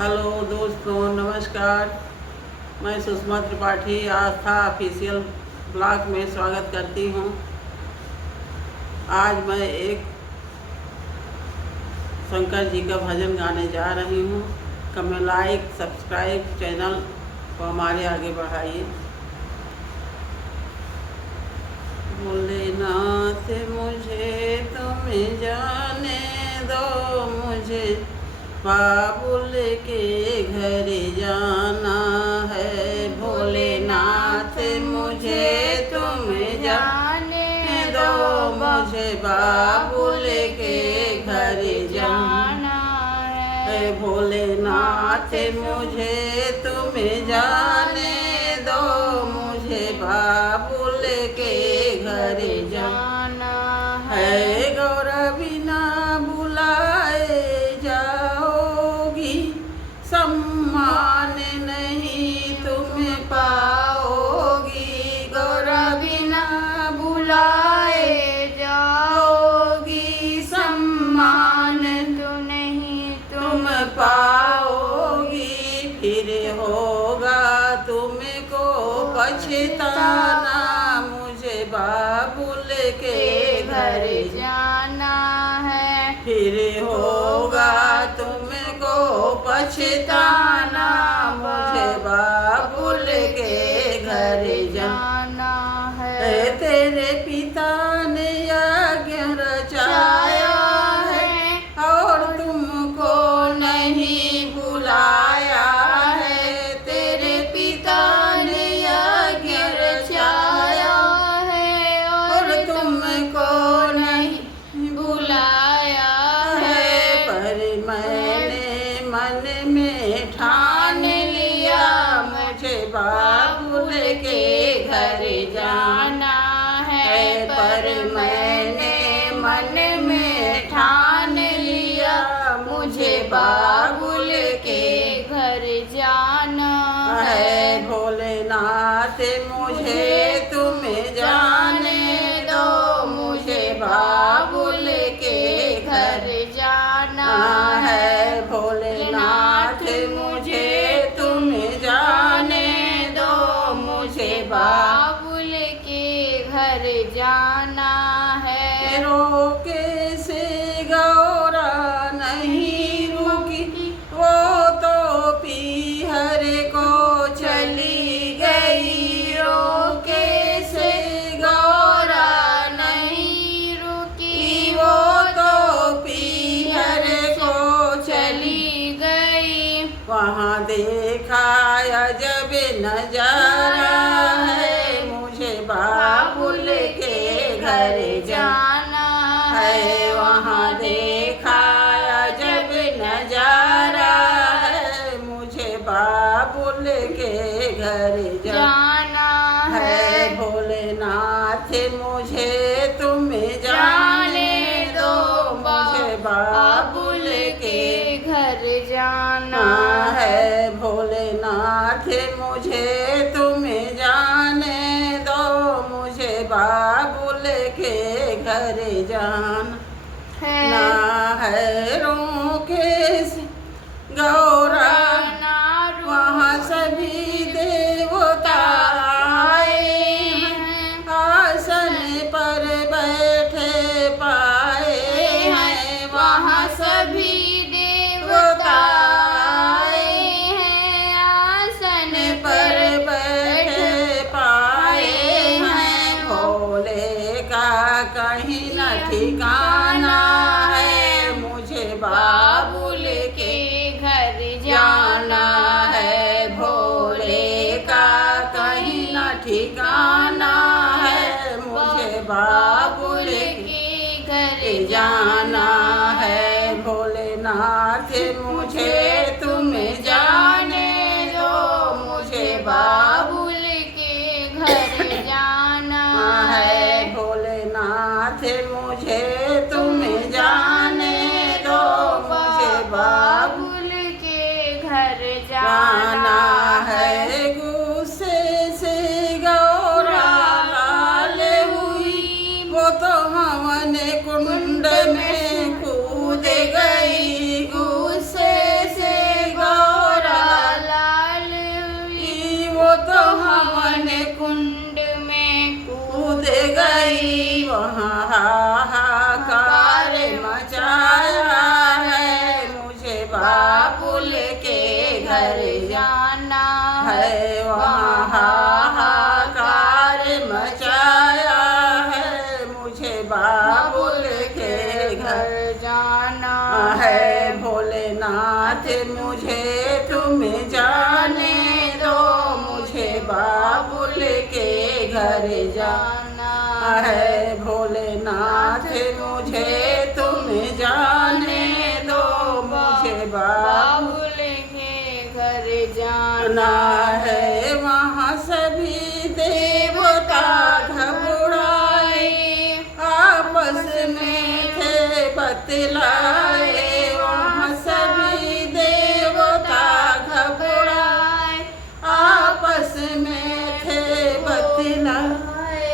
Hello दोस्तों, नमस्कार। मैं सुषमा त्रिपाठी आस्था ऑफिशियल ब्लॉग में स्वागत करती हूँ। आज मैं एक शंकर जी का भजन गाने जा रही हूँ। कमें लाइक सब्सक्राइब चैनल को हमारे आगे बढ़ाइए। भोलेनाथ मुझे तुम जाने दो, मुझे बाबुल के घर जाना है। भोलेनाथ मुझे तुम जाने दो, मुझे बाबुल के घर जाना है। भोलेनाथ मुझे तुम जाने दो, मुझे बाबुल के घर जाना है। गौरा बिना बुलाए सम्मान नहीं तुम पाओगी। गौरा बिना बुलाए जाओगी, सम्मान तो नहीं तुम पाओगी। फिर होगा तुमको पछताना, मुझे बाबुल के घर जाना है। फिर होगा तुमको पछताना, मुझे बाबुल के घर जाना है। तेरे पिता ने यज्ञ रचाया है और तुमको नहीं बुलाया है। तेरे पिता ने यज्ञ रचाया है और तुमको नहीं बुलाया है। पर मैंने मन में ठान लिया, मुझे बाबुल के घर जाना है। पर मैंने मन में ठान लिया, मुझे बाबुल के घर जाना है। भोलेनाथ मुझे तुम जाने दो, मुझे बाबुल के घर जाना है। भोलेनाथ मुझे तुम जाने दो, मुझे बाबुल के घर जाना है। रोके से गौरा नहीं रुकी, वो तो पीहर को चली गई। रोके से गौरा नहीं रुकी, वो तो पीहर को चली गई। वहाँ देखा अजब नजारा है, मुझे बाबुल के घर जाना है। वहाँ देखा अजब नजारा है, मुझे बाबुल के घर जाना है। भोलेनाथ मुझे तुम जाने दो, मुझे बाबुल के घर जाना है। भोलेनाथ मुझे तुम जाने दो, मुझे बाबुल के घर जाना है। रोके से गौरा वहाँ सभी देवता आए हैं, आसन पर बैठे पाए हैं। वहाँ सभी देवता आए हैं, आसन पर बैठे पाए हैं। भोले का कहीं न ठिकाना है, मुझे बाबुल के घर जाना है। भोले का कहीं न ठिकाना है, मुझे बाबुल के घर जाना है। भोलेनाथ मुझे तुम जाने दो, मुझे बाबुल के घर जाना है। भोलेनाथ मुझे तुम जाने दो, मुझे बाबुल के घर जाना है। गुस्से से गौरा लाल हुई, वो तो हवन कुंड में कूद गई। गुस्से से गौरा बाबुल के घर जाना है। वहाँ हाहाकार मचाया है, मुझे बाबुल के घर जाना है। भोलेनाथ मुझे तुम जाने दो, मुझे बाबुल के घर जाना है। भोलेनाथ मुझे तुम जाने दो, मुझे बाबुल के घर जाना है। वहाँ सभी देवता घबराए, आपस में थे बतलाए। वहाँ सभी देवता घबराए, आपस में थे बतलाए।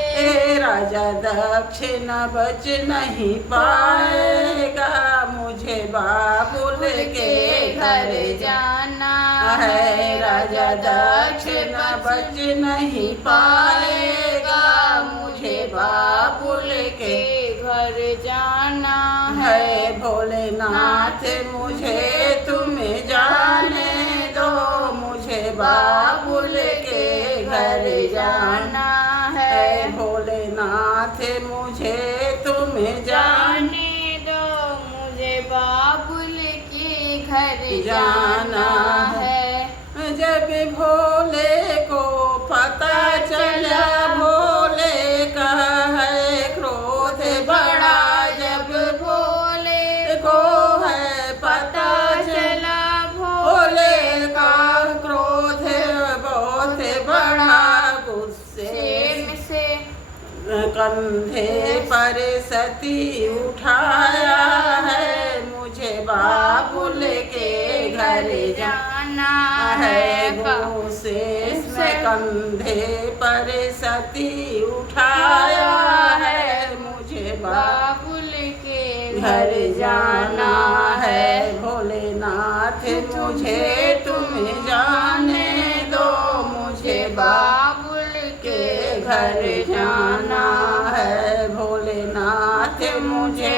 राजा दक्ष न बच नहीं पाएगा, मुझे बाबुल के घर जाना है। राजा दक्ष न बच नहीं पाएगा, मुझे बाबुल के घर जाना है। भोलेनाथ मुझे तुम जाने दो, मुझे बाबुल के घर जाना है। भोलेनाथ मुझे तुम जाने दो, मुझे बाबुल के घर जाना है। जब भोले को पता चला भोले का है क्रोध बड़ा, जब भोले को है पता चला भोले का क्रोध बहुत बड़ा, गुस्से से कंधे पर सती उठाया है, मुझे बाबुल के घर जाना है। गुस्से में कंधे पर सती उठाया है, मुझे बाबुल के घर जाना है। भोलेनाथ मुझे तुम जाने दो, मुझे बाबुल के घर जाना है। भोलेनाथ मुझे